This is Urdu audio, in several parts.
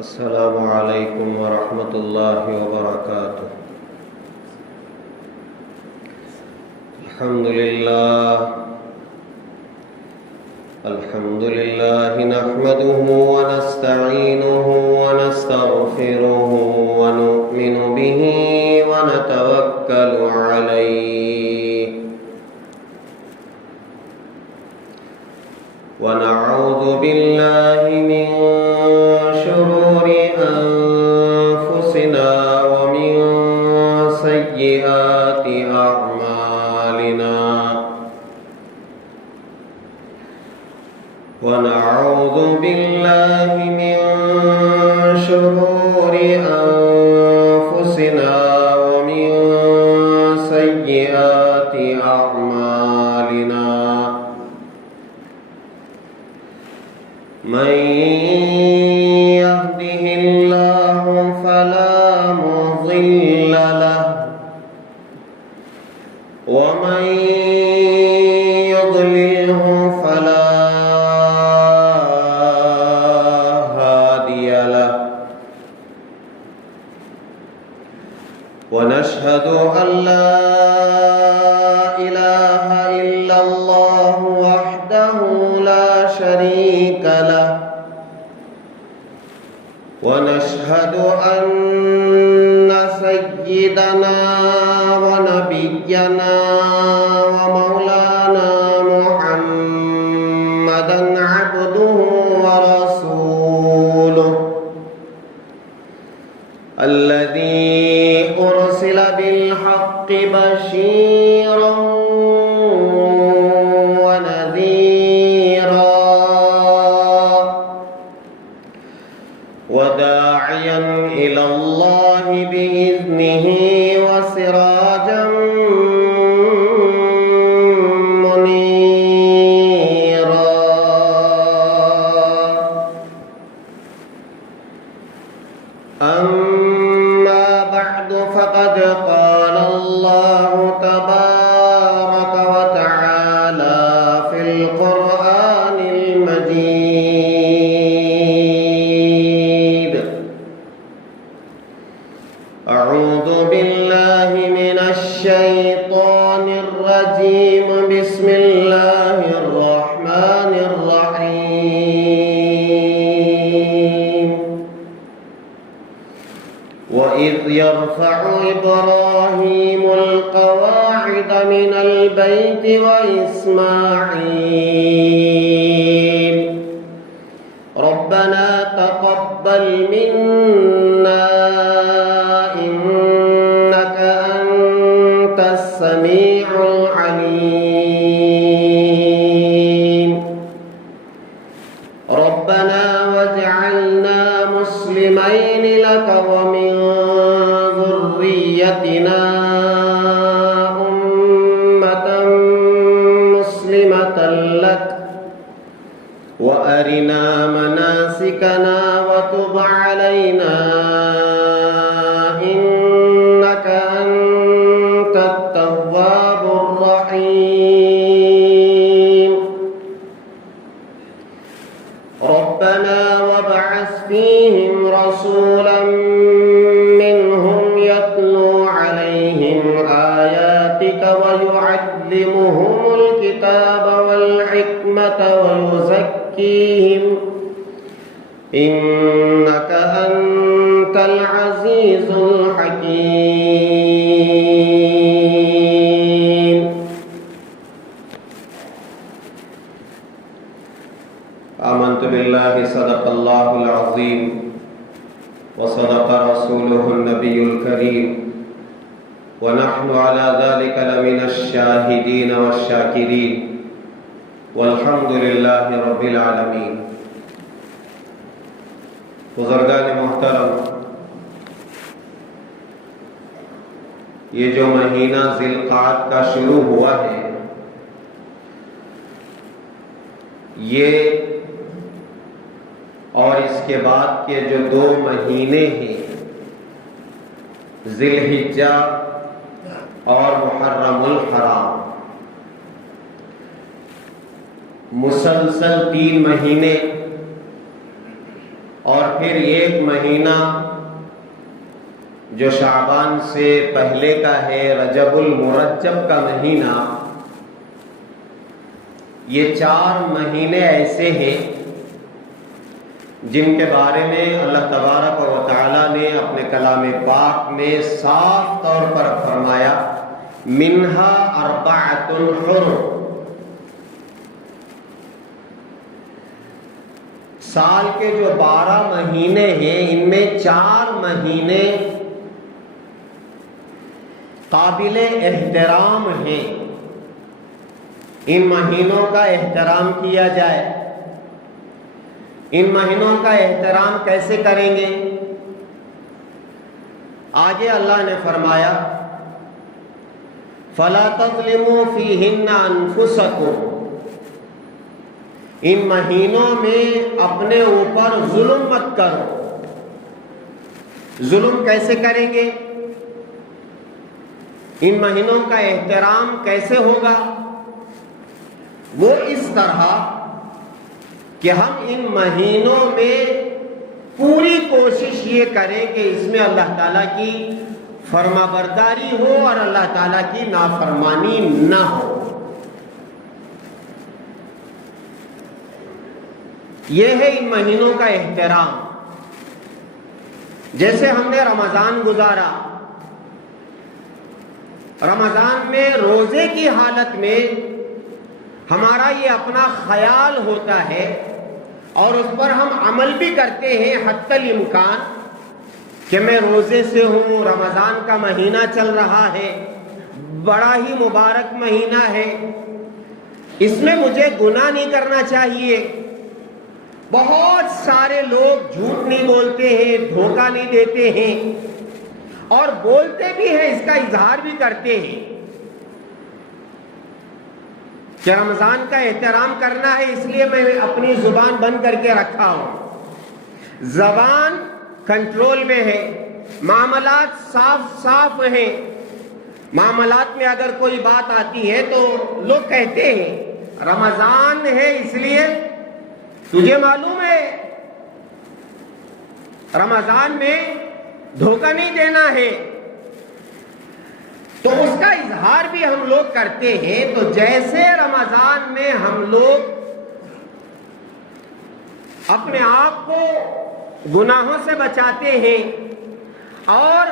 السلام علیکم ورحمۃ اللہ وبرکاتہ۔ الحمد للہ نحمده ونستعینه ونستغفره ونؤمن به ونتوکل علیہ ونعوذ باللہ من شرور انفسنا ومن سیئات اعمالنا ونعوذ باللہ من شرور انفسنا ومن سیئات اعمالنا من يهده الله فلا مضل له ومن يضلله فلا هادي له ونشهد أن لا إله إلا الله وحده لا شريك له ونشهد أن سيدنا ونبينا ومولانا محمدا عبده ورسوله الذي أرسل بالحق بشيرا ونذيرا وداعيا إلى الله بإذنه وسراجا منيرا أما بعد فقد قال الله تبارك وتعالى في القرآن المجيد أعوذ بالله من الشيطان الرجيم بسم الله الرحمن الرحيم وإذ يرفع إبراهيم القواعد من البيت وإسماعيل ربنا تقبل منا إنك أنت السميع العليم ربنا واجعلنا مسلمين لك ومن ذريتنا أمة مسلمة لك وأرنا مناسكنا وتب علينا إنك أنت التواب الرحيم ربنا وابعث فيهم رسولا منهم يتلو عليهم آياتك ويعلمهم الكتاب والحكمة ويزكيهم إنك أنت العزيز الحكيم آمنت بالله صدق الله العظيم وصدق رسوله النبي الكريم ونحن على ذلك لمن الشاهدين والشاكرين والحمد لله رب العالمين۔ بزرگان محترم، یہ جو مہینہ ذی القعدہ کا شروع ہوا ہے، یہ اور اس کے بعد کے جو 2 مہینے ہیں، ذی الحجہ اور محرم الحرام، مسلسل 3 مہینے اور پھر ایک مہینہ جو شعبان سے پہلے کا ہے، رجب المرجب کا مہینہ، یہ 4 مہینے ایسے ہیں جن کے بارے میں اللہ تبارک و تعالیٰ نے اپنے کلام پاک میں صاف طور پر فرمایا منہا اربعۃ حرم۔ سال کے جو 12 مہینے ہیں ان میں 4 مہینے قابل احترام ہیں، ان مہینوں کا احترام کیا جائے۔ ان مہینوں کا احترام کیسے کریں گے؟ آگے اللہ نے فرمایا فَلَا تَظْلِمُوا فِيهِنَّ أَنفُسَكُمْ، ان مہینوں میں اپنے اوپر ظلم مت کرو۔ ظلم کیسے کریں گے؟ ان مہینوں کا احترام کیسے ہوگا؟ وہ اس طرح کہ ہم ان مہینوں میں پوری کوشش یہ کریں کہ اس میں اللہ تعالیٰ کی فرما برداری ہو اور اللہ تعالیٰ کی نافرمانی نہ ہو۔ یہ ہے ان مہینوں کا احترام۔ جیسے ہم نے رمضان گزارا، رمضان میں روزے کی حالت میں ہمارا یہ اپنا خیال ہوتا ہے اور اس پر ہم عمل بھی کرتے ہیں حتی الامکان کہ میں روزے سے ہوں، رمضان کا مہینہ چل رہا ہے، بڑا ہی مبارک مہینہ ہے، اس میں مجھے گناہ نہیں کرنا چاہیے۔ بہت سارے لوگ جھوٹ نہیں بولتے ہیں، دھوکہ نہیں دیتے ہیں، اور بولتے بھی ہیں، اس کا اظہار بھی کرتے ہیں کہ رمضان کا احترام کرنا ہے، اس لیے میں اپنی زبان بند کر کے رکھا ہوں۔ زبان کنٹرول میں ہے، معاملات صاف ہیں۔ معاملات میں اگر کوئی بات آتی ہے تو لوگ کہتے ہیں رمضان ہے اس لیے تجھے معلوم ہے رمضان میں دھوکہ نہیں دینا ہے، تو اس کا اظہار بھی ہم لوگ کرتے ہیں۔ تو جیسے رمضان میں ہم لوگ اپنے آپ کو گناہوں سے بچاتے ہیں اور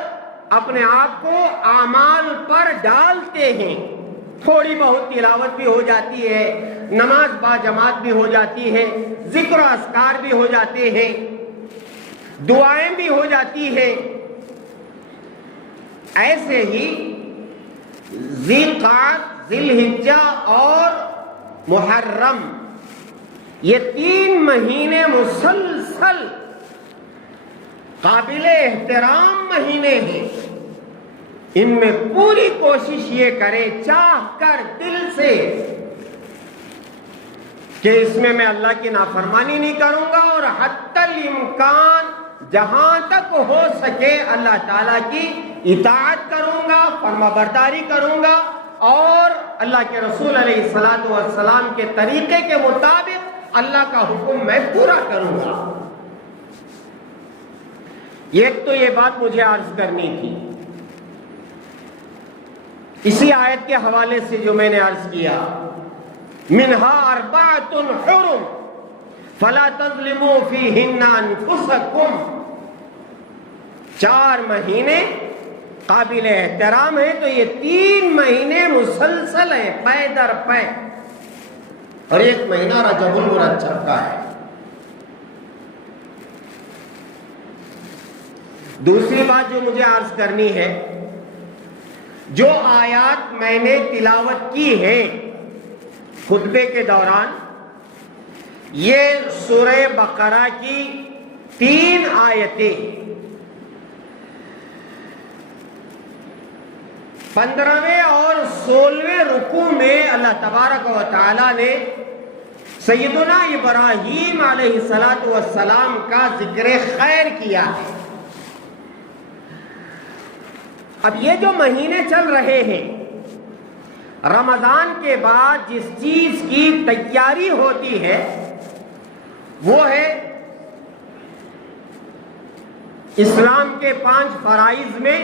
اپنے آپ کو اعمال پر ڈالتے ہیں، تھوڑی بہت تلاوت بھی ہو جاتی ہے، نماز با جماعت بھی ہو جاتی ہے، ذکر و اذکار بھی ہو جاتے ہیں، دعائیں بھی ہو جاتی ہیں، ایسے ہی ذی القعدہ، ذی الحجہ اور محرم، یہ 3 مہینے مسلسل قابل احترام مہینے ہیں۔ ان میں پوری کوشش یہ کرے چاہ کر دل سے کہ اس میں اللہ کی نافرمانی نہیں کروں گا، اور حتی الامکان جہاں تک ہو سکے اللہ تعالیٰ کی اطاعت کروں گا، فرما برداری کروں گا، اور اللہ کے رسول علیہ الصلوۃ والسلام کے طریقے کے مطابق اللہ کا حکم میں پورا کروں گا۔ ایک تو یہ بات مجھے عرض کرنی تھی، اسی آیت کے حوالے سے جو میں نے عرض کیا، منہا اربعۃ حرم فلا تظلموا فیہن انفسکم، 4 مہینے قابل احترام ہے، تو یہ 3 مہینے مسلسل ہیں پے در پے، اور 1 مہینہ رجب المرجب کا ہے۔ دوسری بات جو مجھے عرض کرنی ہے، جو آیات میں نے تلاوت کی ہے خطبے کے دوران، یہ سورہ بقرہ کی 3 آیتیں 15ویں اور 16ویں رکوع میں اللہ تبارک و تعالی نے سیدنا ابراہیم علیہ السلام کا ذکر خیر کیا ہے۔ اب یہ جو مہینے چل رہے ہیں، رمضان کے بعد جس چیز کی تیاری ہوتی ہے وہ ہے اسلام کے 5 فرائض میں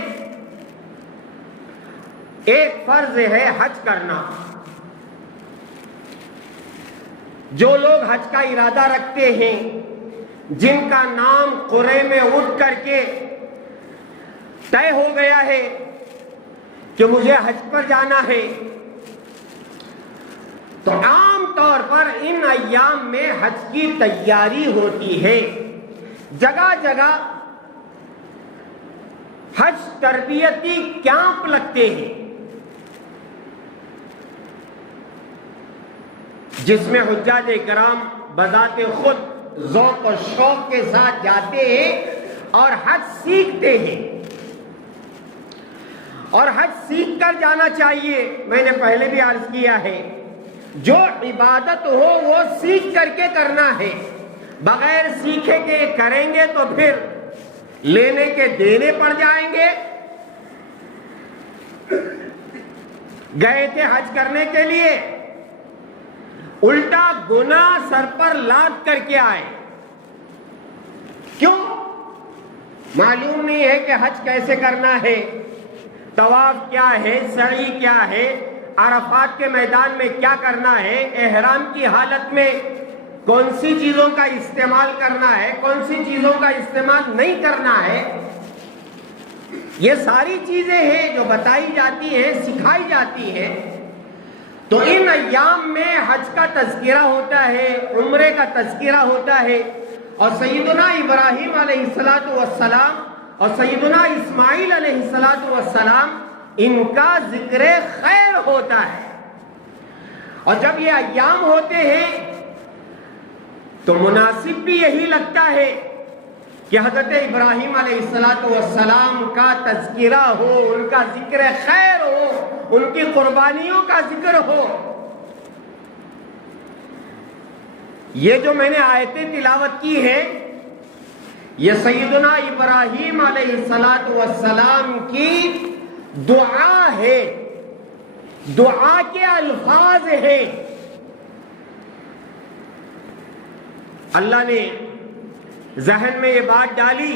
ایک فرض ہے حج کرنا۔ جو لوگ حج کا ارادہ رکھتے ہیں، جن کا نام قرعے میں اٹھ کر کے طے ہو گیا ہے کہ مجھے حج پر جانا ہے، تو عام طور پر ان ایام میں حج کی تیاری ہوتی ہے۔ جگہ جگہ حج تربیتی کیمپ لگتے ہیں، جس میں حجاج کرام بذات خود ذوق و شوق کے ساتھ جاتے ہیں اور حج سیکھتے ہیں۔ اور حج سیکھ کر جانا چاہیے۔ میں نے پہلے بھی عرض کیا ہے، جو عبادت ہو وہ سیکھ کر کے کرنا ہے۔ بغیر سیکھے کے کریں گے تو پھر لینے کے دینے پڑ جائیں گے۔ گئے تھے حج کرنے کے لیے، الٹا گناہ سر پر لاد کر کے آئے۔ کیوں؟ معلوم نہیں ہے کہ حج کیسے کرنا ہے، طواف کیا ہے، سعی کیا ہے، عرفات کے میدان میں کیا کرنا ہے، احرام کی حالت میں کون سی چیزوں کا استعمال کرنا ہے، کون سی چیزوں کا استعمال نہیں کرنا ہے۔ یہ ساری چیزیں ہیں جو بتائی جاتی ہیں، سکھائی جاتی ہیں۔ تو ان ایام میں حج کا تذکرہ ہوتا ہے، عمرے کا تذکرہ ہوتا ہے، اور سیدنا ابراہیم علیہ السلام اور سیدنا اسماعیل علیہ السلام ان کا ذکر خیر ہوتا ہے۔ اور جب یہ ایام ہوتے ہیں تو مناسب بھی یہی لگتا ہے کہ حضرت ابراہیم علیہ السلام کا تذکرہ ہو، ان کا ذکر خیر ہو، ان کی قربانیوں کا ذکر ہو۔ یہ جو میں نے آیتیں تلاوت کی ہیں، یہ سیدنا ابراہیم علیہ السلام کی دعا ہے، دعا کے الفاظ ہیں۔ اللہ نے ذہن میں یہ بات ڈالی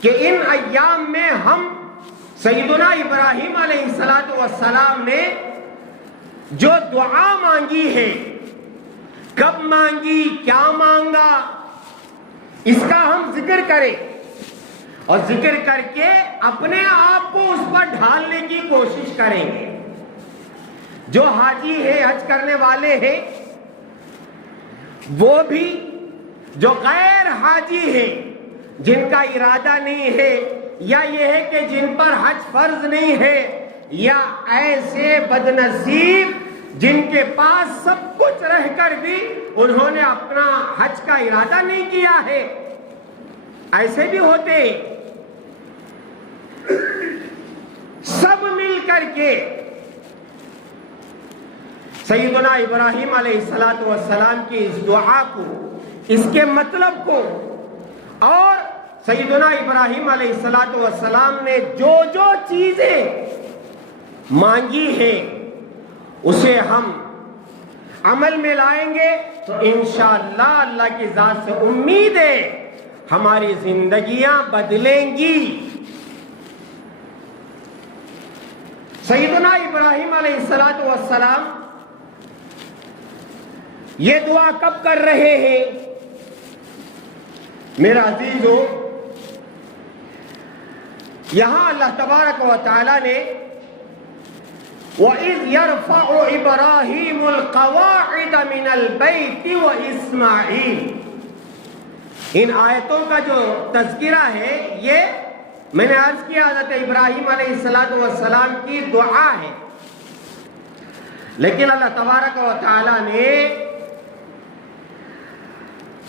کہ ان ایام میں ہم سیدنا ابراہیم علیہ السلام نے جو دعا مانگی ہے، کب مانگی، کیا مانگا، اس کا ہم ذکر کریں اور ذکر کر کے اپنے آپ کو اس پر ڈھالنے کی کوشش کریں گے۔ جو حاجی ہے، حج کرنے والے ہیں، وہ بھی جو غیر حاجی ہیں، جن کا ارادہ نہیں ہے، یا یہ ہے کہ جن پر حج فرض نہیں ہے، یا ایسے بدنصیب جن کے پاس سب کچھ رہ کر بھی انہوں نے اپنا حج کا ارادہ نہیں کیا ہے، ایسے بھی ہوتے۔ سب مل کر کے سیدنا ابراہیم علیہ السلام کی اس دعا کو، اس کے مطلب کو، اور سیدنا ابراہیم علیہ السلام نے جو جو چیزیں مانگی ہیں اسے ہم عمل میں لائیں گے تو انشاءاللہ اللہ کی ذات سے امید ہے ہماری زندگیاں بدلیں گی۔ سیدنا ابراہیم علیہ السلام یہ دعا کب کر رہے ہیں؟ میرا عزیزو، یہاں اللہ تبارک و تعالی نے وَإِذْ يَرْفَعُ إِبْرَاهِيمُ الْقَوَاعِدَ مِنَ الْبَيْتِ وَإِسْمَاعِيلُ، ان آیتوں کا جو تذکرہ ہے یہ میں نے عرض کیا حضرت ابراہیم علیہ السلام کی دعا ہے، لیکن اللہ تبارک و تعالی نے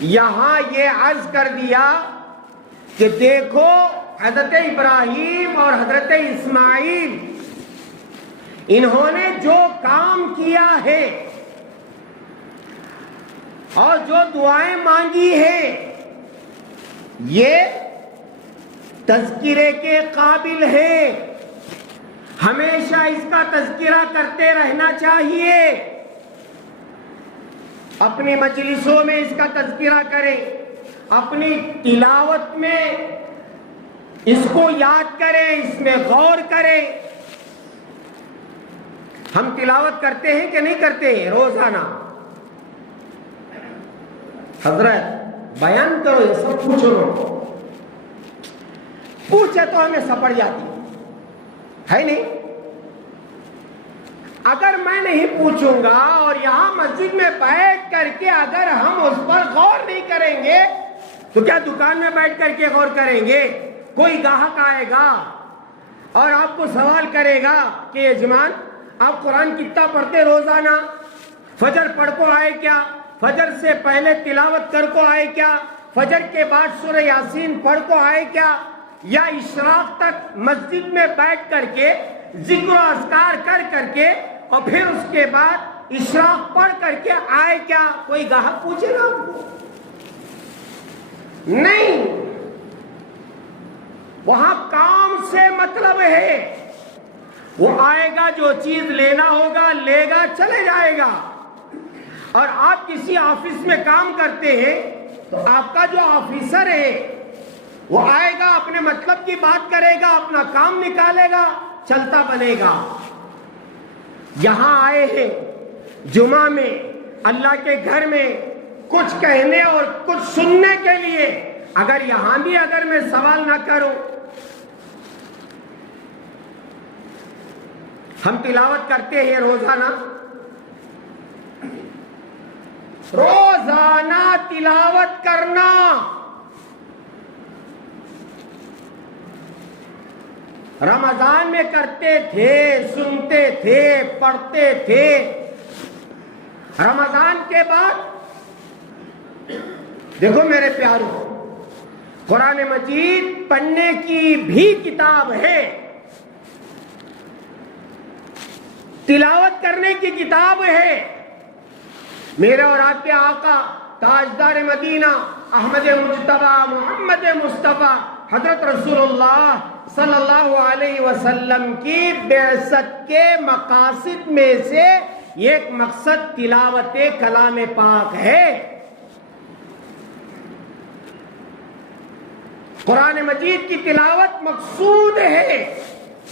یہاں یہ عرض کر دیا کہ دیکھو حضرت ابراہیم اور حضرت اسماعیل انہوں نے جو کام کیا ہے اور جو دعائیں مانگی ہیں یہ تذکرے کے قابل ہے، ہمیشہ اس کا تذکرہ کرتے رہنا چاہیے، اپنی مجلسوں میں اس کا تذکرہ کریں، اپنی تلاوت میں اس کو یاد کریں، اس میں غور کریں۔ ہم تلاوت کرتے ہیں کہ نہیں کرتے ہیں روزانہ؟ حضرت بیان کرو، یہ سب پوچھے تو ہمیں سپڑ جاتی ہے نہیں۔ اگر میں نہیں پوچھوں گا اور یہاں مسجد میں بیٹھ کر کے اگر ہم اس پر غور نہیں کریں گے تو کیا دکان میں بیٹھ کر کے غور کریں گے؟ کوئی گاہک آئے گا اور آپ کو سوال کرے گا کہ یجمان آپ قرآن کتنا پڑھتے روزانہ؟ فجر پڑھ کو آئے کیا؟ فجر سے پہلے تلاوت کر کو آئے کیا؟ فجر کے بعد سورہ یاسین پڑھ کو آئے کیا؟ یا اشراق تک مسجد میں بیٹھ کر کے ذکر و اذکار کر کر کے اور پھر اس کے بعد اشراق پڑھ کر کے آئے کیا؟ کوئی گاہک پوچھے گا آپ کو؟ نہیں، وہاں کام سے مطلب ہے۔ وہ آئے گا، جو چیز لینا ہوگا لے گا، چلے جائے گا۔ اور آپ کسی آفس میں کام کرتے ہیں تو آپ کا جو آفیسر ہے وہ آئے گا، اپنے مطلب کی بات کرے گا، اپنا کام نکالے گا، چلتا بنے گا۔ یہاں آئے ہیں جمعہ میں اللہ کے گھر میں کچھ کہنے اور کچھ سننے کے لیے، اگر یہاں بھی اگر میں سوال نہ کروں، ہم تلاوت کرتے ہیں روزانہ، روزانہ تلاوت کرنا، رمضان میں کرتے تھے، سنتے تھے، پڑھتے تھے۔ رمضان کے بعد دیکھو میرے پیارو، قرآن مجید پڑھنے کی بھی کتاب ہے، تلاوت کرنے کی کتاب ہے۔ میرے اور آپ کے آقا تاجدار مدینہ احمد مجتبی محمد مصطفیٰ حضرت رسول اللہ صلی اللہ علیہ وسلم کی بعثت کے مقاصد میں سے ایک مقصد تلاوت کلام پاک ہے۔ قرآن مجید کی تلاوت مقصود ہے،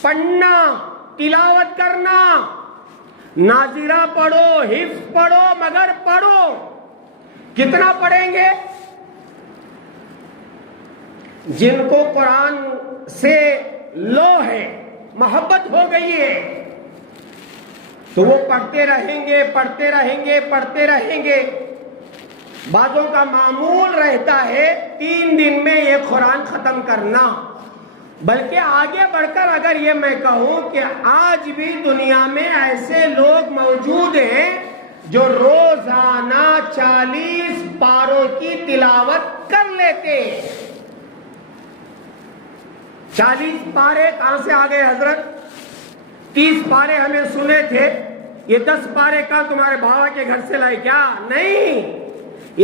پڑھنا، تلاوت کرنا۔ ناظرہ پڑھو، حفظ پڑھو، مگر پڑھو۔ کتنا پڑھیں گے؟ جن کو قرآن سے لو ہے، محبت ہو گئی ہے، تو وہ پڑھتے رہیں گے، پڑھتے رہیں گے، پڑھتے رہیں گے۔ بعضوں کا معمول رہتا ہے 3 دن میں یہ قرآن ختم کرنا، بلکہ آگے بڑھ کر اگر یہ میں کہوں کہ آج بھی دنیا میں ایسے لوگ موجود ہیں جو روزانہ 40 پاروں کی تلاوت کر لیتے ہیں۔ 40 پارے کہاں سے آ گئے حضرت؟ 30 پارے ہمیں سنے تھے، یہ 10 پارے کا تمہارے بابا کے گھر سے لائے کیا؟ نہیں،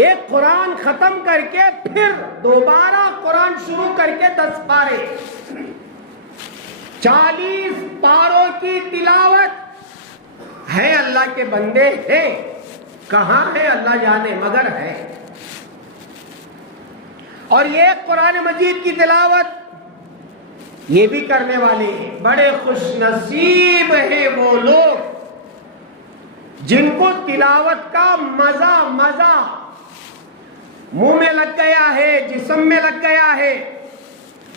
ایک قرآن ختم کر کے پھر دوبارہ قرآن شروع کر کے 10 پارے، 40 پاروں کی تلاوت ہے۔ اللہ کے بندے ہیں، کہاں ہے اللہ جانے، مگر ہے۔ اور یہ قرآن مجید کی تلاوت یہ بھی کرنے والے ہیں، بڑے خوش نصیب ہیں وہ لوگ جن کو تلاوت کا مزہ منہ میں لگ گیا ہے، جسم میں لگ گیا ہے۔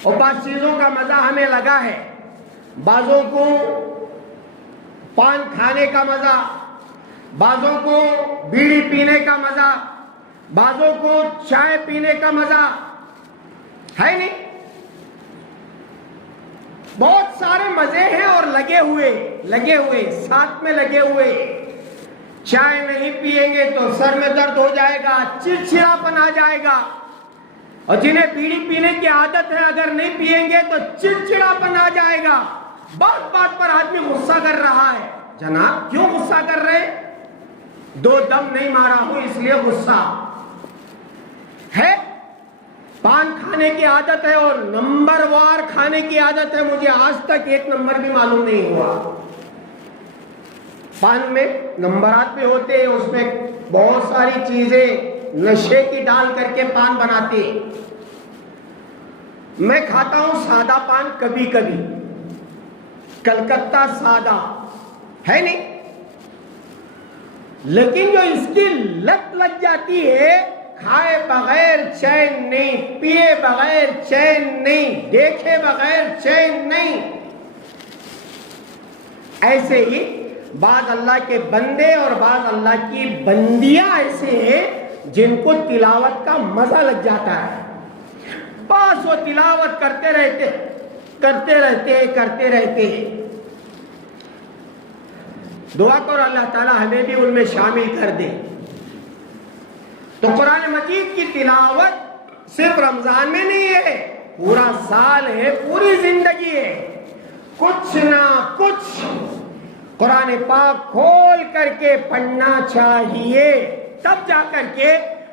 اور بعض چیزوں کا مزہ ہمیں لگا ہے، بعضوں کو پان کھانے کا مزہ، بعضوں کو بیڑی پینے کا مزہ، بعضوں کو چائے پینے کا مزہ ہے نہیں؟ بہت سارے مزے ہیں اور لگے ہوئے ساتھ میں لگے ہوئے۔ چائے نہیں پیئیں گے تو سر میں درد ہو جائے گا، چڑچڑاپن آ جائے گا۔ اور جنہیں بیڑی پینے کی عادت ہے اگر نہیں پیئیں گے تو چڑچڑاپن آ جائے گا۔ بات پر آدمی غصہ کر رہا ہے، جناب کیوں غصہ کر رہے؟ 2 دم نہیں مارا ہوں اس لیے غصہ ہے۔ پان کھانے کی عادت ہے اور نمبر وار کھانے کی عادت ہے، مجھے آج تک 1 نمبر بھی معلوم نہیں ہوا۔ پان میں نمبرات بھی ہوتے ہیں، اس میں بہت ساری چیزیں نشے کی ڈال کر کے پان بناتے ہیں۔ میں کھاتا ہوں سادہ پان کبھی کبھی، کلکتہ سادہ ہے نہیں، لیکن جو اس کی لت لگ جاتی ہے، کھائے بغیر چین نہیں، پیے بغیر چین نہیں، دیکھے بغیر چین نہیں. ایسے ہی بعض اللہ کے بندے اور بعض اللہ کی بندیاں ایسے ہیں جن کو تلاوت کا مزہ لگ جاتا ہے، بس وہ تلاوت کرتے رہتے ہیں. دعا کرو اللہ تعالیٰ ہمیں بھی ان میں شامل کر دے. تو قرآن مجید کی تلاوت صرف رمضان میں نہیں ہے، پورا سال ہے، پوری زندگی ہے. کچھ نہ کچھ قرآن پاک کھول کر کے پڑھنا چاہیے، تب جا کر کے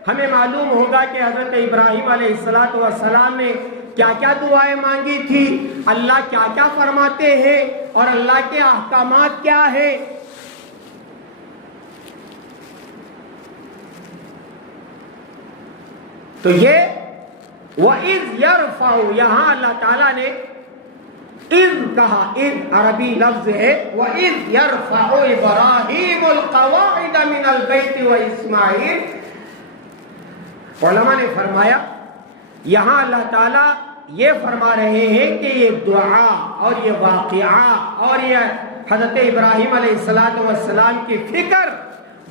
ہمیں معلوم ہوگا کہ حضرت ابراہیم علیہ السلام نے کیا کیا دعائیں مانگی تھی، اللہ کیا کیا فرماتے ہیں اور اللہ کے احکامات کیا ہیں. تو یہ وَإِذْ يَرْفَعُ، یہاں اللہ تعالیٰ نے اذ کہا، اذ عربی لفظ ہے، وَإِذْ يَرْفَعُ إِبْرَاهِيمُ الْقَوَاعِدَ مِنَ الْبَيْتِ وَإِسْمَاعِيلُ. علماء نے فرمایا یہاں اللہ تعالیٰ یہ فرما رہے ہیں کہ یہ دعا اور یہ واقعہ اور یہ حضرت ابراہیم علیہ السلام کی فکر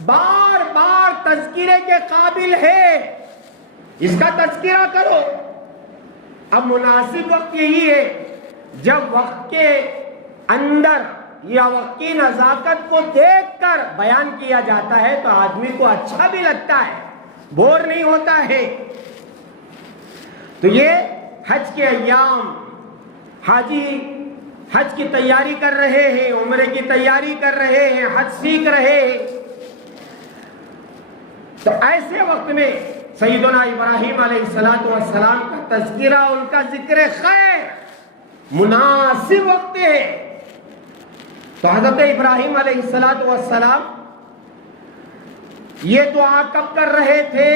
بار بار تذکرے کے قابل ہے، اس کا تذکرہ کرو. اب مناسب وقت یہی ہے جب وقت کے اندر یا وقت کی نزاکت کو دیکھ کر بیان کیا جاتا ہے تو آدمی کو اچھا بھی لگتا ہے، بور نہیں ہوتا ہے. تو یہ حج کے ایام، حاجی حج کی تیاری کر رہے ہیں، عمرے کی تیاری کر رہے ہیں، حج سیکھ رہے ہیں، تو ایسے وقت میں سیدنا ابراہیم علیہ السلام کا تذکرہ، ان کا ذکر خیر مناسب وقت ہے. تو حضرت ابراہیم علیہ السلام یہ دعا کب کر رہے تھے؟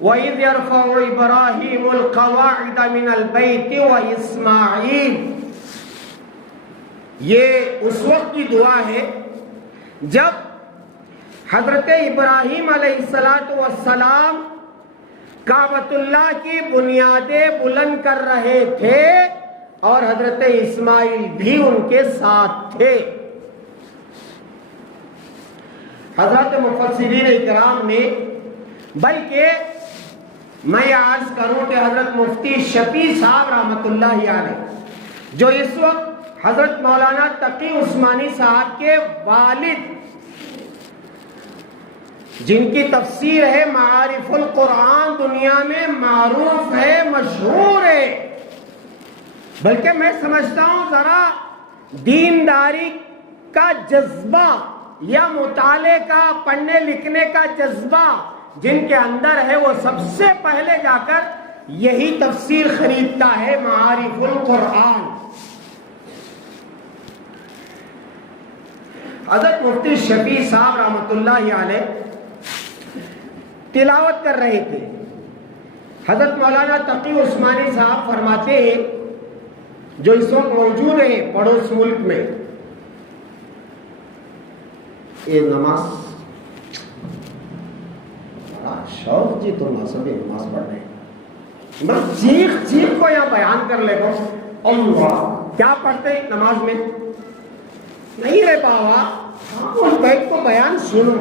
وَإِذْ يَرْفَعُ إِبْرَاهِيمُ الْقَوَاعِدَ مِنَ الْبَيْتِ وَإِسْمَاعِيلُ. یہ اس وقت کی دعا ہے جب حضرت ابراہیم علیہ السلام کعبۃ اللہ کی بنیادیں بلند کر رہے تھے اور حضرت اسماعیل بھی ان کے ساتھ تھے. حضرت مفسرین اکرام نے، بلکہ میں عرض کروں کہ حضرت مفتی شفیع صاحب رحمۃ اللہ علیہ جو اس وقت حضرت مولانا تقی عثمانی صاحب کے والد، جن کی تفسیر ہے معارف القرآن، دنیا میں معروف ہے، مشہور ہے، بلکہ میں سمجھتا ہوں ذرا دینداری کا جذبہ یا مطالعے کا، پڑھنے لکھنے کا جذبہ جن کے اندر ہے، وہ سب سے پہلے جا کر یہی تفسیر خریدتا ہے، معارف القرآن. حضرت مفتی شفیع صاحب رحمۃ اللہ علیہ تلاوت کر رہے تھے. حضرت مولانا تقی عثمانی صاحب فرماتے ہیں، جو اس وقت موجود ہیں پڑوس ملک میں، یہ نماز شوق جی تو سبھی نماز پڑھ رہے ہیں، میں چیخ کو یہاں بیان کر لے گا. اللہ کیا پڑھتے ہیں نماز میں؟ نہیں رہے بابا، اس بیت کو بیان سنو.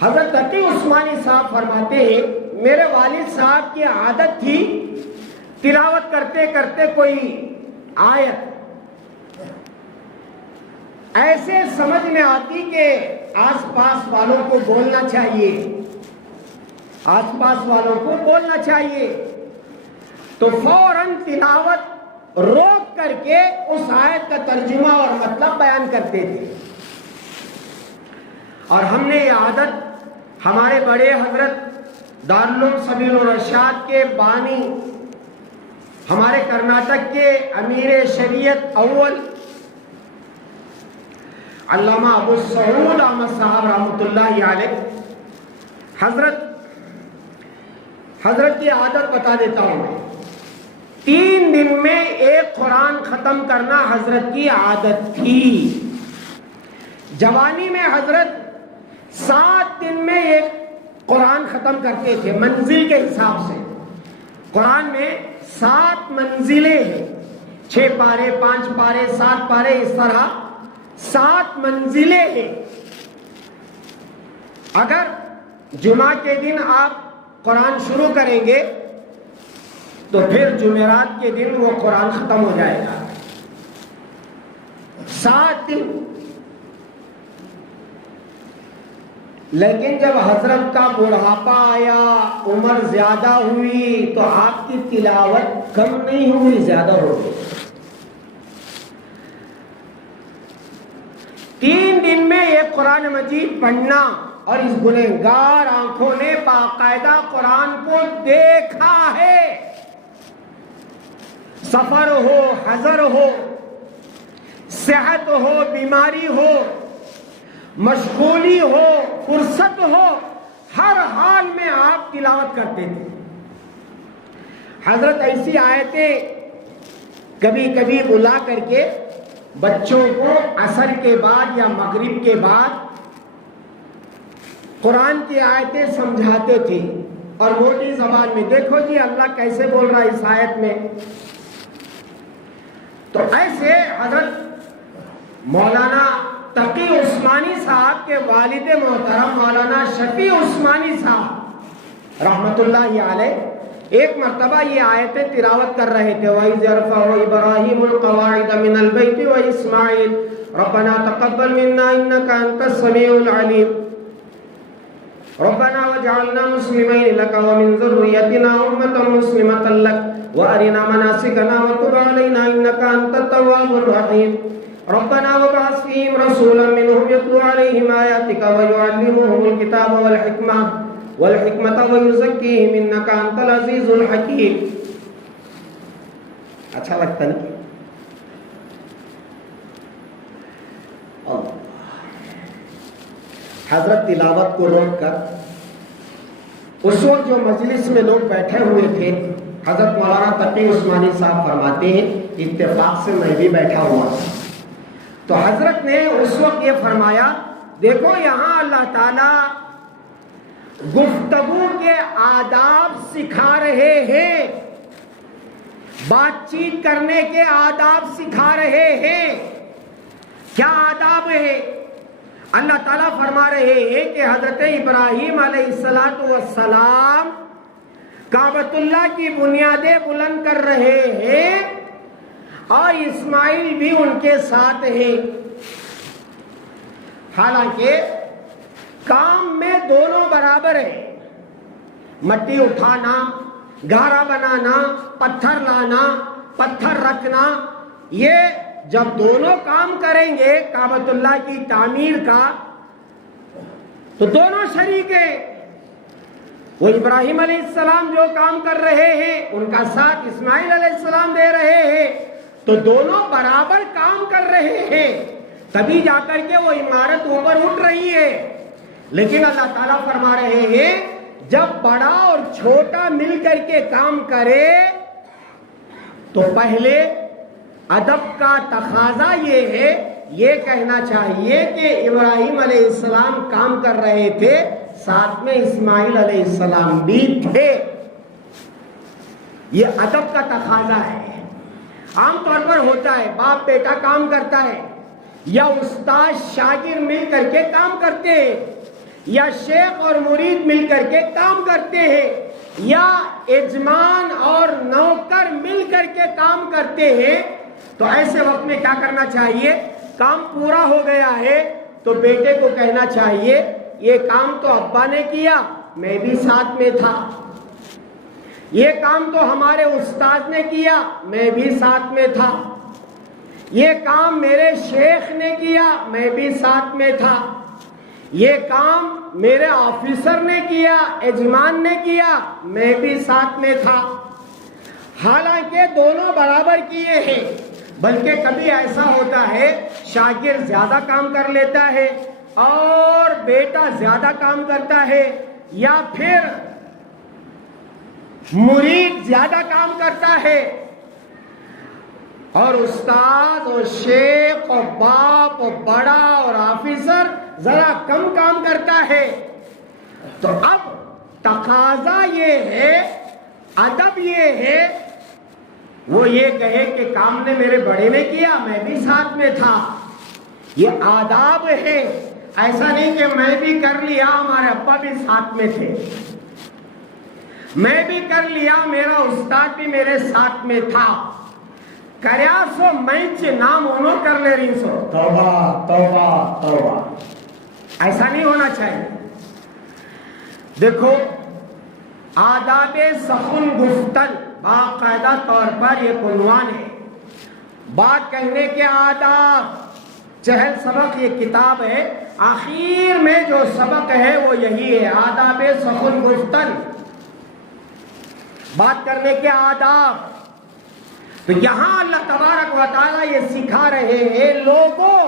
حضرت تقی عثمانی صاحب فرماتے ہیں، میرے والد صاحب کی عادت تھی تلاوت کرتے کرتے کوئی آیت ایسے سمجھ میں آتی کہ آس پاس والوں کو بولنا چاہیے، آس پاس والوں کو بولنا چاہیے، تو فوراً تلاوت روک کر کے اس آیت کا ترجمہ اور مطلب بیان کرتے تھے. اور ہم نے یہ عادت ہمارے بڑے حضرت دارالعلوم سبیل الرشاد کے بانی، ہمارے کرناٹک کے امیر شریعت اول علامہ ابو سعود احمد صاحب رحمۃ اللہ علیہ، حضرت کی عادت بتا دیتا ہوں میں، 3 دن میں ایک قرآن ختم کرنا حضرت کی عادت تھی۔ جوانی میں حضرت 7 دن میں ایک قرآن ختم کرتے تھے، منزل کے حساب سے۔ قرآن میں 7 منزلیں ہیں، 6 پارے، 5 پارے، 7 پارے، اس طرح 7 منزلیں ہیں۔ اگر جمعہ کے دن آپ قرآن شروع کریں گے تو پھر جمعرات کے دن وہ قرآن ختم ہو جائے گا، 7 دن۔ لیکن جب حضرت کا بڑھاپا آیا، عمر زیادہ ہوئی، تو آپ کی تلاوت کم نہیں ہوئی، زیادہ ہو گئی۔ 3 دن میں ایک قرآن مجید پڑھنا، اور اس گنہگار آنکھوں نے باقاعدہ قرآن کو دیکھا ہے۔ سفر ہو، حضر ہو، صحت ہو، بیماری ہو، مشغولی ہو، فرصت ہو، ہر حال میں آپ تلاوت کرتے تھے۔ حضرت ایسی آیتیں کبھی کبھی بلا کر کے بچوں کو عصر کے بعد یا مغرب کے بعد قرآن کی آیتیں سمجھاتے تھے، اور موٹی زبان میں، دیکھو جی اللہ کیسے بول رہا ہے اس آیت میں۔ تو ایسے حضرت مولانا تقی عثمانی صاحب کے والد محترم مولانا شفیع عثمانی صاحب رحمت اللہ علیہ ایک مرتبہ یہ آیتیں تلاوت کر رہے تھے، وَإِذْ يَرْفَعُ إِبْرَاهِيمُ الْقَوَاعِدَ مِنَ الْبَيْتِ وَإِسْمَاعِيلُ رَبَّنَا تَقَبَّلْ مِنَّا إِنَّكَ أَنْتَ السَّمِيعُ الْعَلِيمُ رَبَّنَا وَاجْعَلْنَا مُسْلِمَيْنِ لَكَ وَمِنْ ذُرِّيَّتِنَا أُمَّةً مُسْلِمَةً لَكَ وَأَرِنَا مَنَاسِكَنَا وَتُبْ عَلَيْنَا إِنَّكَ أَنْتَ التَّوَّابُ الرَّحِيمُ رَبَّنَا وَابْعَثْ فِيهِمْ رَسُولًا مِّنْهُمْ يَتْلُو عَلَيْهِمْ آيَاتِكَ وَيُعَلِّمُهُمُ الْكِتَابَ وَالْحِكْمَةَ وَيُزَكِّيهِمْ إِنَّكَ أَنْتَ الْعَزِيزُ الْحَكِيمُ۔ اچھا لگتا نہیں؟ حضرت تلاوت کو روک کر اس وقت جو مجلس میں لوگ بیٹھے ہوئے تھے، حضرت مولانا تقی عثمانی صاحب فرماتے ہیں اتفاق سے میں بھی بیٹھا ہوا تھا، تو حضرت نے اس وقت یہ فرمایا، دیکھو یہاں اللہ تعالیٰ گفتگو کے آداب سکھا رہے ہیں، بات چیت کرنے کے آداب سکھا رہے ہیں۔ کیا آداب ہے؟ اللہ تعالیٰ فرما رہے ہیں کہ حضرت ابراہیم علیہ السلام کعبۃ اللہ کی بنیادیں بلند کر رہے ہیں، اور اسماعیل بھی ان کے ساتھ ہیں۔ حالانکہ کام میں دونوں برابر ہیں، مٹی اٹھانا، گارا بنانا، پتھر لانا، پتھر رکھنا، یہ جب دونوں کام کریں گے کعبۃ اللہ کی تعمیر کا تو دونوں شریک ہیں۔ وہ ابراہیم علیہ السلام جو کام کر رہے ہیں ان کا ساتھ اسماعیل علیہ السلام دے رہے ہیں، تو دونوں برابر کام کر رہے ہیں، تبھی جا کر کے وہ عمارت اوپر اٹھ رہی ہے۔ لیکن اللہ تعالیٰ فرما رہے ہیں جب بڑا اور چھوٹا مل کر کے کام کرے تو پہلے ادب کا تقاضا یہ ہے، یہ کہنا چاہیے کہ ابراہیم علیہ السلام کام کر رہے تھے، ساتھ میں اسماعیل علیہ السلام بھی تھے۔ یہ ادب کا تقاضا ہے۔ عام طور پر ہوتا ہے باپ بیٹا کام کرتا ہے، یا استاد شاگرد مل کر کے کام کرتے ہیں، یا شیخ اور مرید مل کر کے کام کرتے ہیں، یا یجمان اور نوکر مل کر کے کام کرتے ہیں۔ تو ایسے وقت میں کیا کرنا چاہیے؟ کام پورا ہو گیا ہے تو بیٹے کو کہنا چاہیے یہ کام تو ابا نے کیا، میں بھی ساتھ میں تھا، یہ کام تو ہمارے استاد نے کیا، میں بھی ساتھ میں تھا، یہ کام میرے شیخ نے کیا، میں بھی ساتھ میں تھا، یہ کام میرے آفیسر نے کیا، یجمان نے کیا، میں بھی ساتھ میں تھا۔ حالانکہ دونوں برابر کیے ہیں، بلکہ کبھی ایسا ہوتا ہے شاگرد زیادہ کام کر لیتا ہے اور بیٹا زیادہ کام کرتا ہے، یا پھر مرید زیادہ کام کرتا ہے اور استاد اور شیخ اور باپ اور بڑا اور آفیسر ذرا کم کام کرتا ہے. تو اب تقاضا یہ ہے، ادب یہ ہے، وہ یہ کہے کہ کام نے میرے بڑے نے کیا، میں بھی ساتھ میں تھا. یہ آداب ہے. ایسا نہیں کہ میں بھی کر لیا، ہمارے ابا بھی ساتھ میں تھے، میں بھی کر لیا، میرا استاد بھی میرے ساتھ میں تھا، کریا سو منچ نام انہوں کر لے رہی سو. توبہ توبہ توبہ. ایسا نہیں ہونا چاہیے. دیکھو آداب سخن گفتن باقاعدہ طور پر یہ عنوان ہے. بات کہنے کے آداب، چہل سبق یہ کتاب ہے، آخر میں جو سبق ہے وہ یہی ہے، آداب سخن گفتن، بات کرنے کے آداب. تو یہاں اللہ تبارک و تعالیٰ یہ سکھا رہے ہیں، لوگوں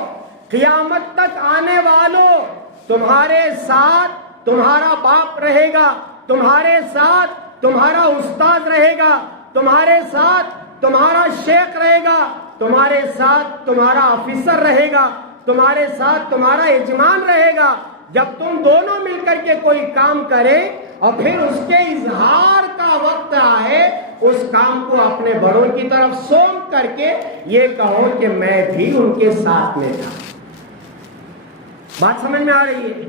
قیامت تک آنے والوں، تمہارے ساتھ تمہارا باپ رہے گا، تمہارے ساتھ تمہارا استاد رہے گا، تمہارے ساتھ تمہارا شیخ رہے گا، تمہارے ساتھ تمہارا آفیسر رہے گا، تمہارے ساتھ تمہارا یجمان رہے گا. جب تم دونوں مل کر کے کوئی کام کریں اور پھر اس کے اظہار کا وقت آئے، اس کام کو اپنے بڑوں کی طرف سونپ کر کے یہ کہو کہ میں بھی ان کے ساتھ میں تھا. بات سمجھ میں آ رہی ہے؟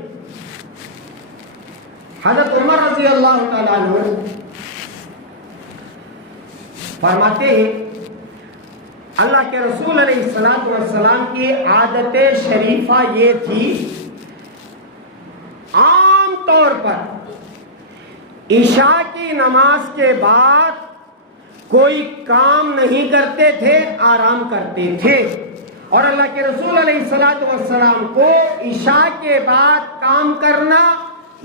حضرت عمر رضی اللہ تعالیٰ عنہ فرماتے ہیں، اللہ کے رسول علیہ السلام کی عادت شریفہ یہ تھی، عام طور پر عشاء کی نماز کے بعد کوئی کام نہیں کرتے تھے، آرام کرتے تھے. اور اللہ کے رسول علیہ السلام کو عشاء کے بعد کام کرنا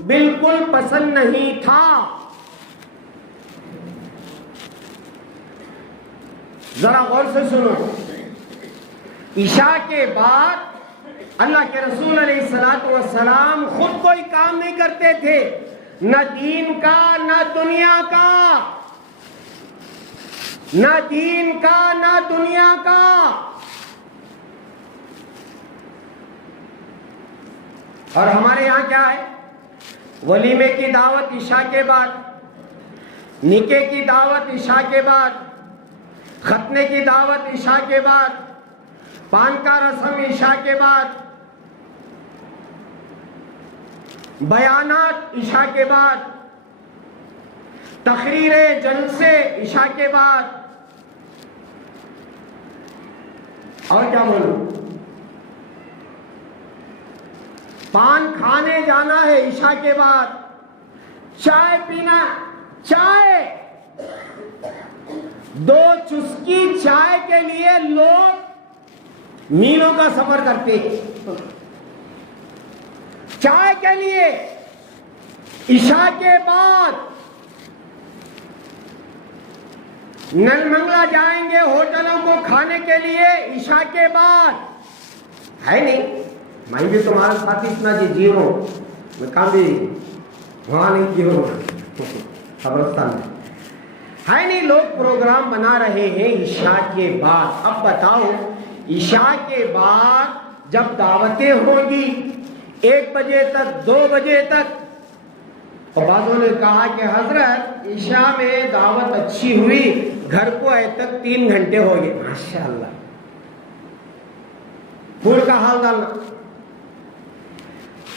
بالکل پسند نہیں تھا. ذرا غور سے سنو، عشاء کے بعد اللہ کے رسول علیہ السلام خود کوئی کام نہیں کرتے تھے، نہ دین کا نہ دنیا کا، نہ دین کا نہ دنیا کا. اور ہمارے یہاں کیا ہے؟ ولیمے کی دعوت عشاء کے بعد، نکاح کی دعوت عشاء کے بعد، ختنے کی دعوت عشاء کے بعد، پان کا رسم عشاء کے بعد، بیانات عشاء کے بعد، تقریریں جلسے عشاء کے بعد، اور کیا بولوں، پان کھانے جانا ہے عشاء کے بعد، چائے پینا، چائے، 2 چسکی چائے کے لیے لوگ میلوں کا سفر کرتے ہیں. چائے کے لیے عشاء کے بعد نل منگلا جائیں گے ہوٹلوں کو کھانے کے لیے عشاء کے بعد. ہے نہیں؟ میں بھی تمہارا ساتھ اتنا جی ہوں، میں کام بھی وہاں نہیں جی ہوں قبرستان میں. ہے نہیں؟ لوگ پروگرام بنا رہے ہیں عشاء کے بعد. اب بتاؤ، عشاء کے بعد جب دعوتیں ہوں گی 1 بجے تک 2 بجے تک، اور بعضوں نے کہا کہ حضرت عشاء میں دعوت اچھی ہوئی، گھر کو آئے تک 3 گھنٹے ہو گئے. ماشاءاللہ، پھول کا حال ڈالنا.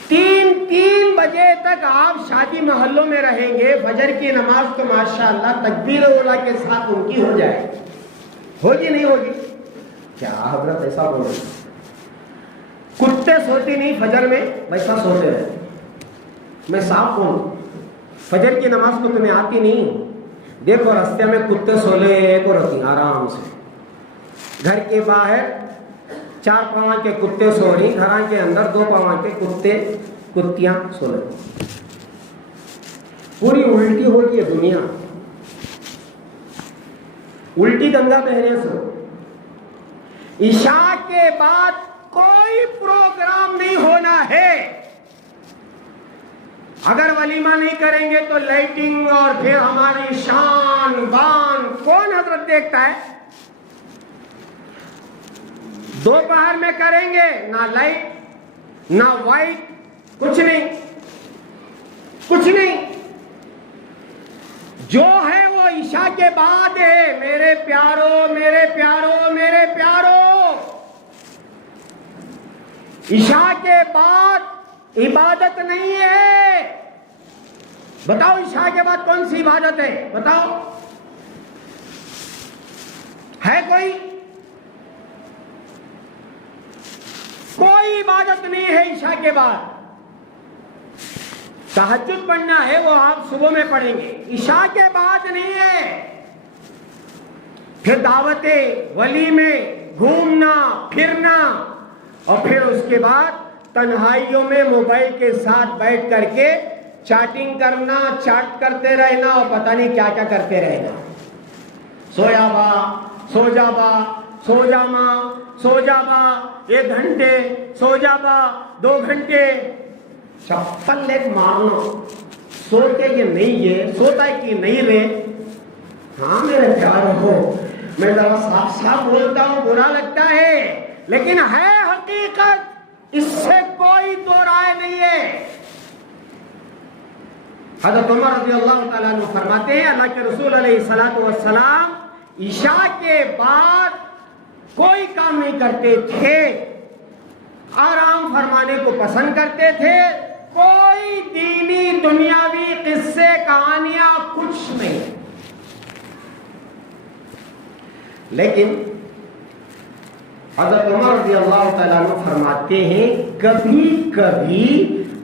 3 بجے تک آپ شادی محلوں میں رہیں گے. فجر کی نماز تو ماشاءاللہ تکبیر اولا کے ساتھ ان کی ہو جائے، ہوگی نہیں ہوگی؟ کیا حضرت ایسا بول رہے؟ کتے سوتی نہیں فجر میں، ویسا سوتے رہے. میں صاف بولوں، فجر کی نماز تو تمہیں آتی نہیں. دیکھو راستے میں کتے سولے کو رہتی آرام سے، گھر کے باہر 4 پاؤں کے کتے سو رہی، گھر کے اندر 2 پاؤں کے کتے کتیاں سو رہی. پوری الٹی ہو گئی ہے دنیا، الٹی گنگا بہنے سے. عشاء کے بعد کوئی پروگرام نہیں ہونا ہے. اگر ولیمہ نہیں کریں گے تو لائٹنگ اور پھر ہماری شان بان کون حضرت دیکھتا ہے؟ دوپہر میں کریں گے نہ لائٹ نہ وائٹ، کچھ نہیں کچھ نہیں. جو ہے وہ عشاء کے بعد ہے. میرے پیارو میرے پیارو میرے پیارو، عشاء کے بعد عبادت نہیں ہے. بتاؤ عشاء کے بعد کون سی عبادت ہے؟ بتاؤ، ہے کوئی؟ کوئی عبادت نہیں ہے عشاء کے بعد. تہجد پڑھنا ہے وہ آپ صبح میں پڑھیں گے، عشاء کے بعد نہیں ہے. پھر دعوتیں، ولیمے، گھومنا پھرنا، اور پھر اس کے بعد تنہائیوں میں موبائل کے ساتھ بیٹھ کر کے چیٹنگ کرنا، چیٹ کرتے رہنا اور پتہ نہیں کیا کیا کرتے رہنا. سویا با، سو جا با، سو جا ماں، سو جا با، 1 گھنٹے، سو جا با 2 گھنٹے. چپل لیک مارنا، سوتے کہ نہیں یہ سوتا ہے کہ نہیں رے. ہاں میرے پیاروں کو میں ذرا صاف صاف بولتا ہوں، برا لگتا ہے لیکن ہے حقیقت، اس سے کوئی دو رائے نہیں ہے. حضرت عمر رضی اللہ تعالیٰ عنہ فرماتے ہیں اللہ کے رسول علیہ الصلوۃ والسلام عشاء کے بعد کوئی کام نہیں کرتے تھے، آرام فرمانے کو پسند کرتے تھے. کوئی دینی دنیاوی قصے کہانیاں کچھ نہیں. لیکن حضرت عمر رضی اللہ تعالیٰ عنہ فرماتے ہیں کبھی کبھی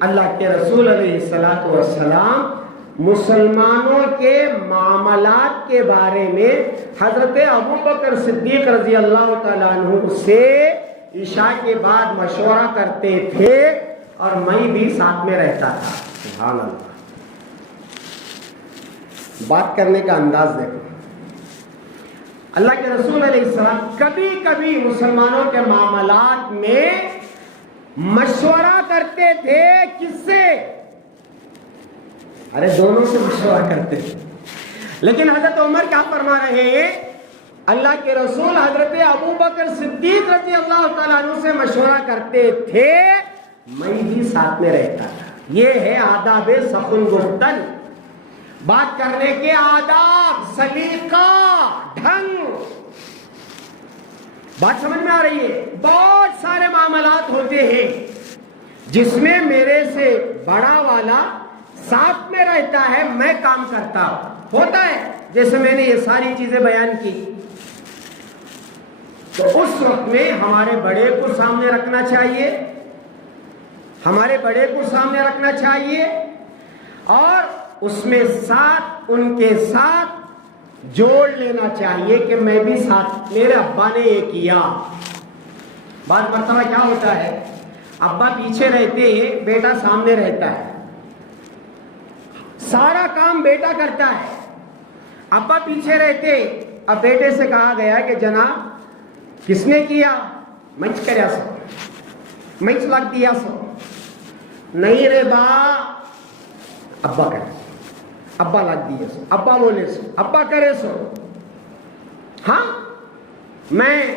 اللہ کے رسول علیہ الصلوۃ والسلام مسلمانوں کے معاملات کے بارے میں حضرت ابو بکر صدیق رضی اللہ تعالیٰ عنہ سے عشاء کے بعد مشورہ کرتے تھے اور میں بھی ساتھ میں رہتا تھا. سبحان اللہ. بات کرنے کا انداز دیکھو. اللہ کے رسول علیہ السلام کبھی کبھی مسلمانوں کے معاملات میں مشورہ کرتے تھے. کس سے؟ ارے دونوں سے مشورہ کرتے تھے. لیکن حضرت عمر کیا فرما رہے ہیں؟ اللہ کے رسول حضرت ابو بکر صدیق رضی اللہ تعالیٰ عنہ سے مشورہ کرتے تھے، میں بھی ساتھ میں رہتا تھا. یہ ہے آداب سخن گفتن، بات کرنے کے آداب، سلیقہ، ڈھنگ. بات سمجھ میں آ رہی ہے؟ بہت سارے معاملات ہوتے ہیں جس میں میرے سے بڑا والا ساتھ میں رہتا ہے، میں کام کرتا ہوتا ہے. جیسے میں نے یہ ساری چیزیں بیان کی، تو اس وقت میں ہمارے بڑے کو سامنے رکھنا چاہیے، ہمارے بڑے کو سامنے رکھنا چاہیے، اور اس میں ساتھ ان کے ساتھ جوڑ لینا چاہیے کہ میں بھی ساتھ، میرے ابا نے یہ کیا. بعض مرتبہ کیا ہوتا ہے، ابا پیچھے رہتے ہیں، بیٹا سامنے رہتا ہے، سارا کام بیٹا کرتا ہے، ابا پیچھے رہتے. اب بیٹے سے کہا گیا کہ جناب کس نے کیا؟ منچ کریا سو، منچ لگ دیا سو. نہیں رے با، ابا کرے، ابا لگ دیا سو، ابا بولے سو، ابا کرے سو. ہاں میں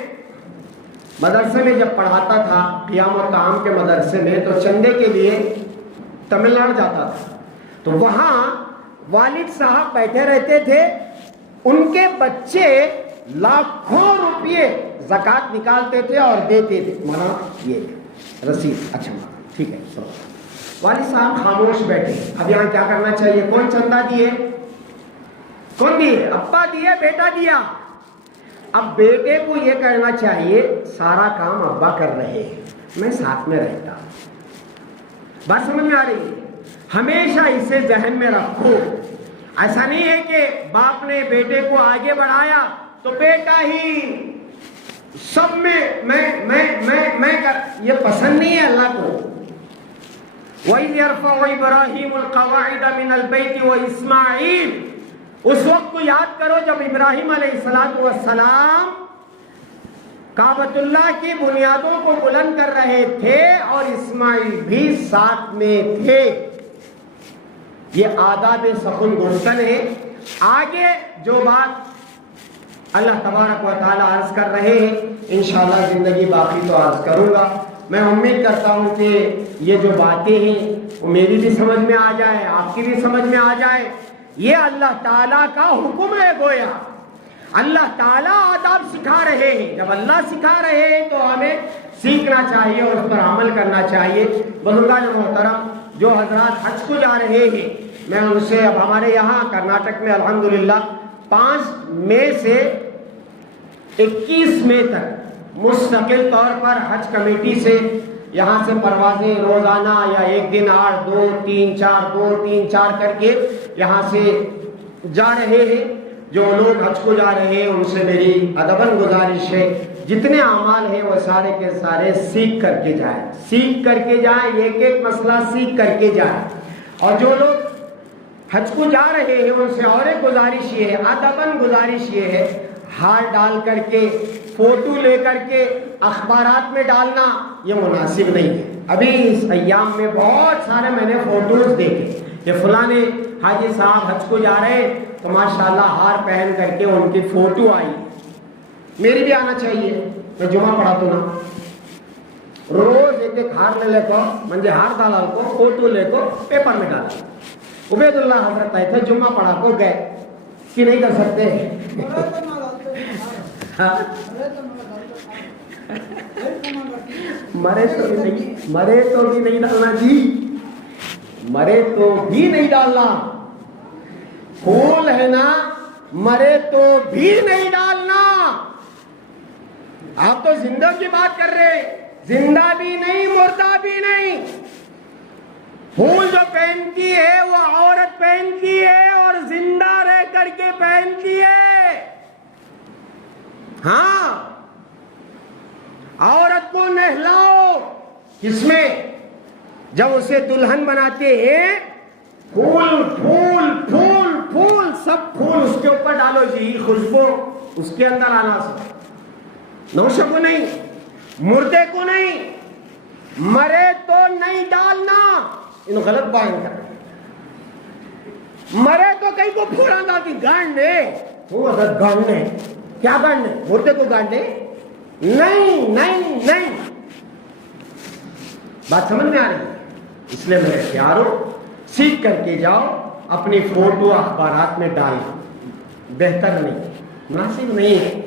مدرسے میں جب پڑھاتا تھا، قیام و طعام کے مدرسے میں، تو چندے کے لیے تمل ناڈو جاتا تھا. تو وہاں والد صاحب بیٹھے رہتے تھے، ان کے بچے لاکھوں روپیے زکوٰۃ نکالتے تھے اور دیتے تھے. مانا یہ رسید، اچھا مانا ٹھیک ہے. سو والد صاحب خاموش بیٹھے. اب یہاں کیا کرنا چاہیے؟ کون چندہ دیے؟ کون دیے؟ ابا دیے، بیٹا دیا. اب بیٹے کو یہ کرنا چاہیے سارا کام ابا کر رہے ہیں، میں ساتھ میں رہتا. بات سمجھ میں آ رہی ہے؟ ہمیشہ اسے ذہن میں رکھو. ایسا نہیں ہے کہ باپ نے بیٹے کو آگے بڑھایا تو بیٹا ہی سب میں کر، یہ پسند نہیں ہے اللہ کو. وَإِذْ يَرْفَعُ إِبْرَاهِيمُ الْقَوَاعِدَ مِنَ الْبَيْتِ وَإِسْمَاعِيلُ. اس وقت کو یاد کرو جب ابراہیم علیہ السلام کعبۃ اللہ کی بنیادوں کو بلند کر رہے تھے اور اسماعیل بھی ساتھ میں تھے۔ یہ آداب سخن گفتن ہے۔ آگے جو بات اللہ تبارک و تعالی عرض کر رہے ہیں، انشاءاللہ زندگی باقی تو عرض کروں گا۔ میں امید کرتا ہوں کہ یہ جو باتیں ہیں وہ میری بھی سمجھ میں آ جائے، آپ کی بھی سمجھ میں آ جائے۔ یہ اللہ تعالیٰ کا حکم ہے، گویا اللہ تعالیٰ آداب سکھا رہے ہیں۔ جب اللہ سکھا رہے ہیں تو ہمیں سیکھنا چاہیے اور اس پر عمل کرنا چاہیے۔ بزرگان محترم، جو حضرات حج کو جا رہے ہیں، میں ان سے، اب ہمارے یہاں کرناٹک میں الحمدللہ 5 مئی سے 21 مئی تک مستقل طور پر حج کمیٹی سے یہاں سے پروازیں روزانہ یا ایک دن 8 2 3 4 2 3 4 کر کے یہاں سے جا رہے ہیں۔ جو لوگ حج کو جا رہے ہیں ان سے میری ادباً گزارش ہے، جتنے اعمال ہیں وہ سارے کے سارے سیکھ کر کے جائیں، سیکھ کر کے جائیں، ایک ایک مسئلہ سیکھ کر کے جائیں۔ اور جو لوگ حج کو جا رہے ہیں ان سے اور ایک گزارش یہ ہے، ادباً گزارش یہ ہے، ہار ڈال کر کے فوٹو لے کر کے اخبارات میں ڈالنا یہ مناسب نہیں ہے۔ ابھی اس ایام میں بہت سارے میں نے فوٹوز دیکھے کہ فلاں حاجی صاحب حج کو جا رہے ہیں تو ماشاءاللہ ہار پہن کر کے ان کی فوٹو آئی۔ میری بھی آنا چاہیے، میں جمعہ پڑھا تو نا روز ایک ایک ہار لے کو منجے ہار ڈالا کو فوٹو لے کو پیپر میں ڈالا۔ عبید اللہ حضرت آئے تھے، جمعہ پڑھا کو گئے کہ نہیں کر سکتے مرے تو بھی نہیں ڈالنا جی، مرے تو بھی نہیں ڈالنا، پھول ہے نا، مرے تو بھی نہیں ڈالنا۔ آپ تو زندہ کی بات کر رہے، زندہ بھی نہیں مردہ بھی نہیں۔ پھول جو پہنتی ہے وہ عورت پہنتی ہے اور زندہ رہ کر کے پہنتی ہے۔ ہاں، عورت کو نہلاؤ، کس میں؟ جب اسے دلہن بناتے ہیں، پھول پھول پھول پھول سب پھول اس کے اوپر ڈالو جی، خوشبو اس کے اندر آنا سے، نوشہ کو نہیں، مردے کو نہیں، مرے تو نہیں ڈالنا۔ ان غلط بیان کر، مرے تو کہیں کو پھوڑا ڈالتی گانڈے، وہ غلط گانڈے، کیا گانڈے؟ مردے کو گانڈے؟ نہیں نہیں نہیں، بات سمجھ میں آ رہی ہے؟ اس لیے میرے پیارو، سیکھ کر کے جاؤ، اپنی فوٹو اخبارات میں ڈالنا بہتر نہیں، مناسب نہیں ہے۔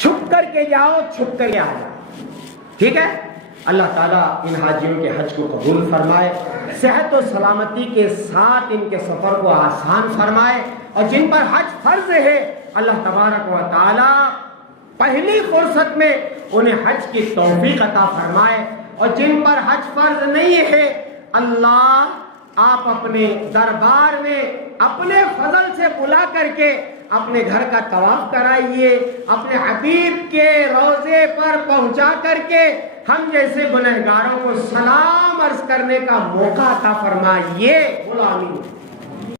چھپ کر کے جاؤ، چھپ کر کے آ جاؤ، ٹھیک ہے؟ اللہ تعالیٰ ان حاجیوں کے حج کو قبول فرمائے، صحت و سلامتی کے ساتھ ان کے سفر کو آسان فرمائے، اور جن پر حج فرض ہے اللہ تبارک و تعالیٰ پہلی فرصت میں انہیں حج کی توفیق عطا فرمائے، اور جن پر حج فرض نہیں ہے اللہ آپ اپنے دربار میں اپنے فضل سے بلا کر کے اپنے گھر کا طواف کرائیے، اپنے حبیب کے روضے پر پہنچا کر کے ہم جیسے گنہگاروں کو سلام عرض کرنے کا موقع عطا فرمائیے۔ بولو آمین۔